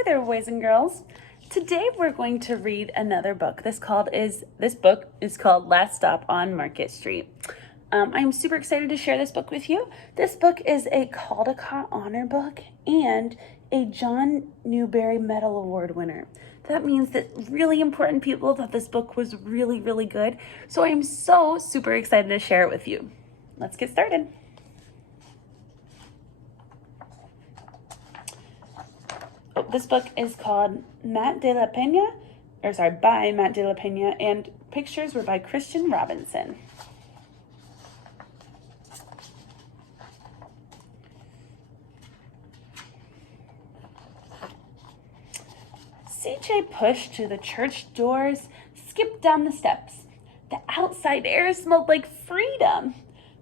Hi there, boys and girls. Today we're going to read another book. This book is called Last Stop on Market Street. I'm super excited to share this book with you. This book is a Caldecott Honor book and a John Newbery Medal Award winner. That means that really important people thought this book was really, really good. So I'm so super excited to share it with you. Let's get started. This book is called by Matt de la Peña, and pictures were by Christian Robinson. CJ pushed to the church doors, skipped down the steps. The outside air smelled like freedom,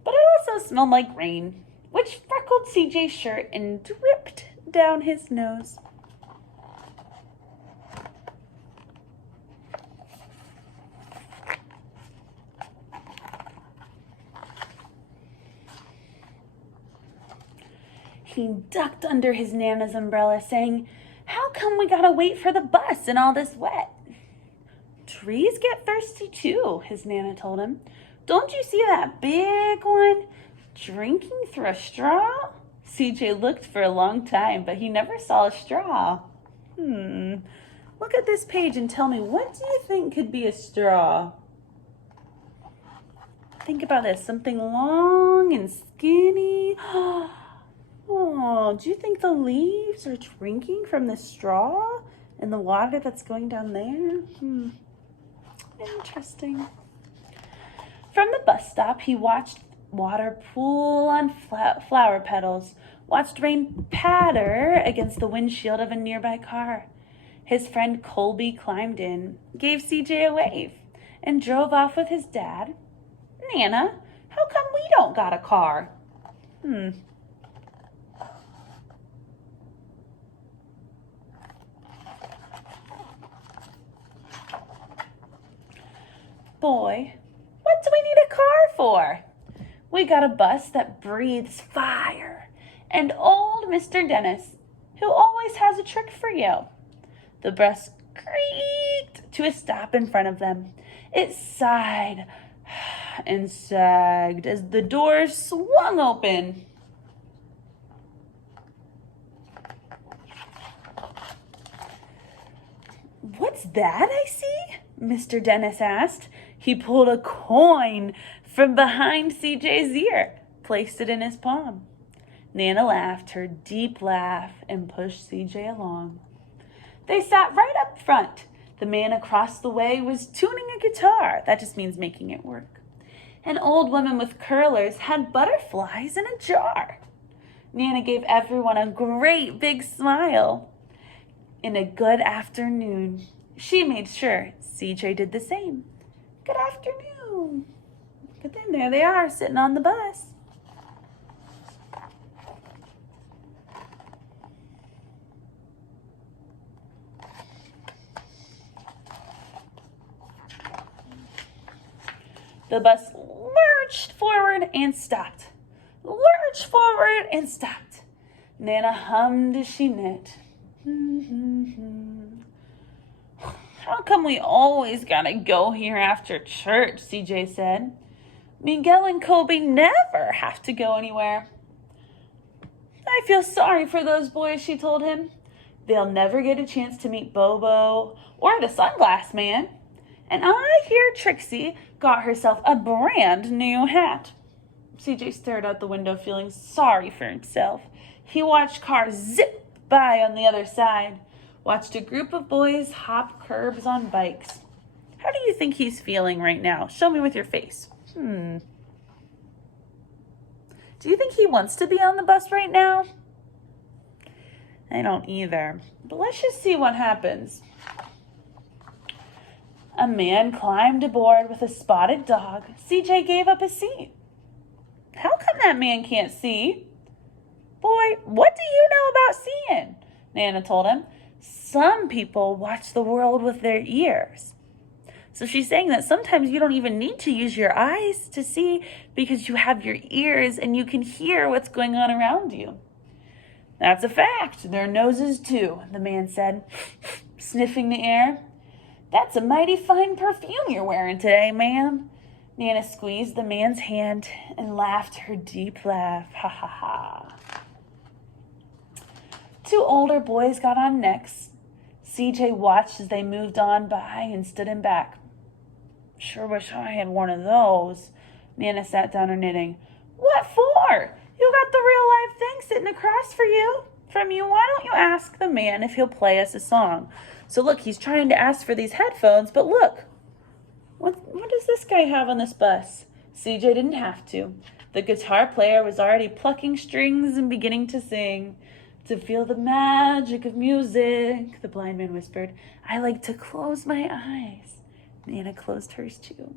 but it also smelled like rain, which freckled CJ's shirt and dripped down his nose. He ducked under his Nana's umbrella, saying, "How come we gotta wait for the bus in all this wet?" "Trees get thirsty too," his Nana told him. "Don't you see that big one drinking through a straw?" CJ looked for a long time, but he never saw a straw. Look at this page and tell me, what do you think could be a straw? Think about this, something long and skinny. Oh, do you think the leaves are drinking from the straw and the water that's going down there? Interesting. From the bus stop, he watched water pool on flower petals, watched rain patter against the windshield of a nearby car. His friend Colby climbed in, gave CJ a wave, and drove off with his dad. "Nana, how come we don't got a car?" "Boy, what do we need a car for? We got a bus that breathes fire, and old Mr. Dennis, who always has a trick for you." The bus creaked to a stop in front of them. It sighed and sagged as the doors swung open. "What's that I see?" Mr. Dennis asked. He pulled a coin from behind CJ's ear, placed it in his palm. Nana laughed her deep laugh and pushed CJ along. They sat right up front. The man across the way was tuning a guitar. That just means making it work. An old woman with curlers had butterflies in a jar. Nana gave everyone a great big smile. In a good afternoon, she made sure CJ did the same. Good afternoon. But then there they are, sitting on the bus. The bus lurched forward and stopped. Lurched forward and stopped. Nana hummed as she knit. "How come we always gotta go here after church?" CJ said. "Miguel and Colby never have to go anywhere." "I feel sorry for those boys," she told him. "They'll never get a chance to meet Bobo or the sunglass man. And I hear Trixie got herself a brand new hat." CJ stared out the window, feeling sorry for himself. He watched cars zip by on the other side, watched a group of boys hop curbs on bikes. How do you think he's feeling right now? Show me with your face. Do you think he wants to be on the bus right now? I don't either. But let's just see what happens. A man climbed aboard with a spotted dog. CJ gave up his seat. "How come that man can't see?" "Boy, what do you know about seeing?" Nana told him. "Some people watch the world with their ears." So she's saying that sometimes you don't even need to use your eyes to see because you have your ears and you can hear what's going on around you. That's a fact. Their noses, too, the man said, sniffing the air. That's a mighty fine perfume you're wearing today, ma'am. Nana squeezed the man's hand and laughed her deep laugh. Ha ha ha. Two older boys got on next. CJ watched as they moved on by and stood him back. Sure wish I had one of those. Nana sat down her knitting. What for? You got the real life thing sitting across from you. Why don't you ask the man if he'll play us a song? So look, he's trying to ask for these headphones, but look. What does this guy have on this bus? CJ didn't have to. The guitar player was already plucking strings and beginning to sing. To feel the magic of music, the blind man whispered. I like to close my eyes. Nana closed hers too.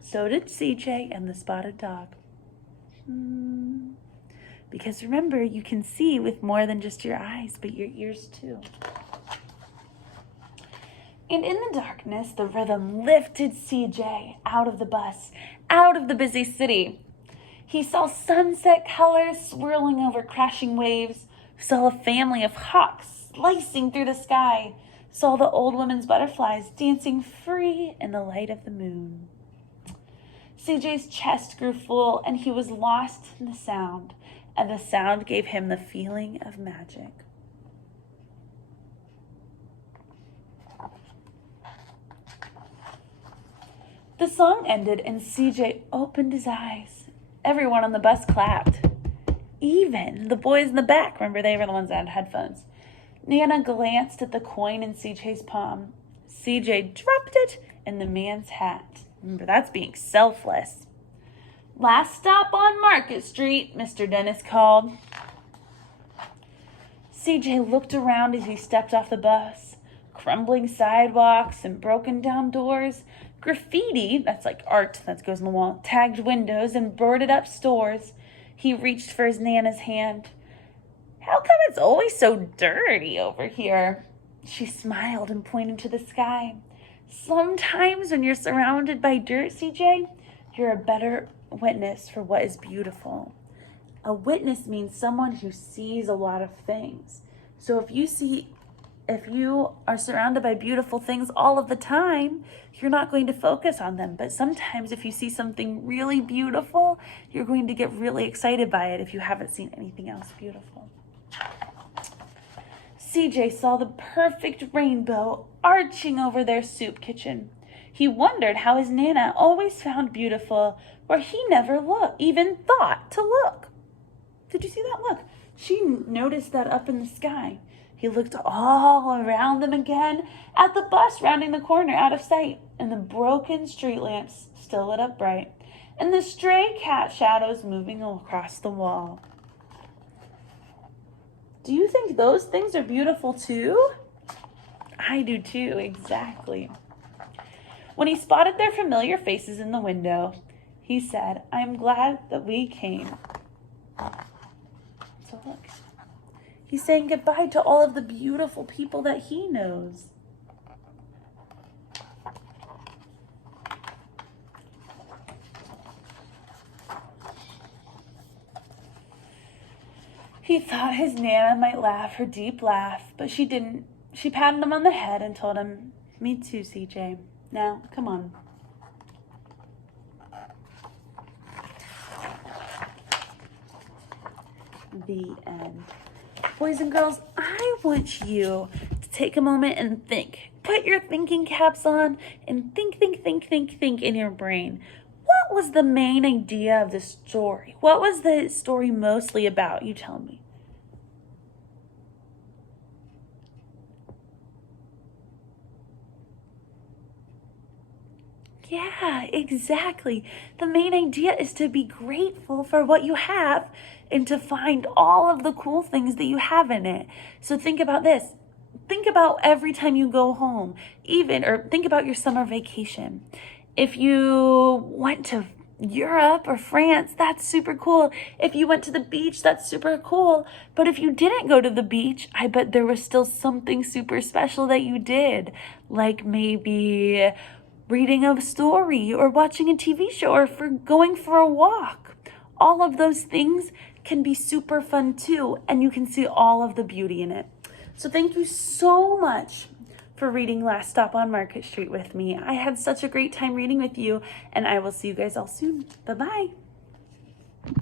So did CJ and the spotted dog. Because remember, you can see with more than just your eyes, but your ears too. And in the darkness, the rhythm lifted CJ out of the bus, out of the busy city. He saw sunset colors swirling over crashing waves, saw a family of hawks slicing through the sky, saw the old woman's butterflies dancing free in the light of the moon. CJ's chest grew full and he was lost in the sound, and the sound gave him the feeling of magic. The song ended and CJ opened his eyes. Everyone on the bus clapped. Even the boys in the back, remember they were the ones that had headphones. Nana glanced at the coin in CJ's palm. CJ dropped it in the man's hat. Remember, that's being selfless. Last stop on Market Street, Mr. Dennis called. CJ looked around as he stepped off the bus. Crumbling sidewalks and broken down doors. Graffiti, that's like art that goes on the wall, tagged windows and boarded up stores. He reached for his Nana's hand. How come it's always so dirty over here? She smiled and pointed to the sky. Sometimes when you're surrounded by dirt, CJ, you're a better witness for what is beautiful. A witness means someone who sees a lot of things. So if you are surrounded by beautiful things all of the time, you're not going to focus on them. But sometimes if you see something really beautiful, you're going to get really excited by it if you haven't seen anything else beautiful. CJ saw the perfect rainbow arching over their soup kitchen. He wondered how his Nana always found beautiful where he never even thought to look. Did you see that? Look, she noticed that up in the sky. He looked all around them again at the bus rounding the corner out of sight, and the broken street lamps still lit up bright, and the stray cat shadows moving across the wall. Do you think those things are beautiful too? I do too, exactly. When he spotted their familiar faces in the window, he said, I'm glad that we came. So look. He's saying goodbye to all of the beautiful people that he knows. He thought his Nana might laugh her deep laugh, but she didn't. She patted him on the head and told him, me too, CJ. Now, come on. The end. Boys and girls, I want you to take a moment and think. Put your thinking caps on and think in your brain. What was the main idea of the story? What was the story mostly about? You tell me. Yeah, exactly. The main idea is to be grateful for what you have and to find all of the cool things that you have in it. So think about this. Think about every time you go home, or think about your summer vacation. If you went to Europe or France, that's super cool. If you went to the beach, that's super cool. But if you didn't go to the beach, I bet there was still something super special that you did, like maybe reading a story or watching a TV show or for going for a walk. All of those things, can be super fun too, and you can see all of the beauty in it. So thank you so much for reading Last Stop on Market Street with me. I had such a great time reading with you, and I will see you guys all soon. Bye-bye.